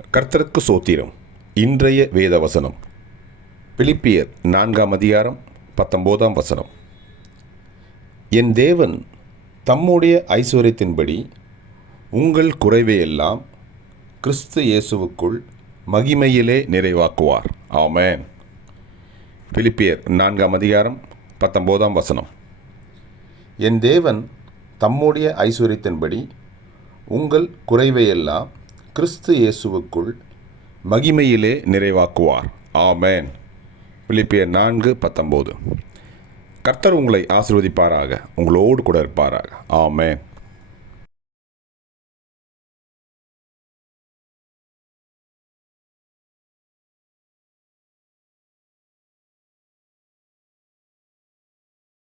கர்த்தருக்கு சோத்திரம். இன்றைய வேத வசனம் பிலிப்பியர் நான்காம் அதிகாரம் பத்தொம்போதாம் வசனம். என் தேவன் தம்முடைய ஐஸ்வர்யத்தின்படி உங்கள் குறைவையெல்லாம் கிறிஸ்து இயேசுவுக்குள் மகிமையிலே நிறைவாக்குவார். ஆமென். பிலிப்பியர் நான்காம் அதிகாரம் பத்தொம்போதாம் வசனம். என் தேவன் தம்முடைய ஐஸ்வர்யத்தின்படி உங்கள் குறைவையெல்லாம் கிறிஸ்து இயேசுவுக்குள் மகிமையிலே நிறைவாக்குவார். ஆமேன். பிலிப்பியர் நான்கு பத்தொம்போது கர்த்தர் உங்களை ஆசிர்வதிப்பாராக உங்களோடு கூட இருப்பாராக. ஆமேன்.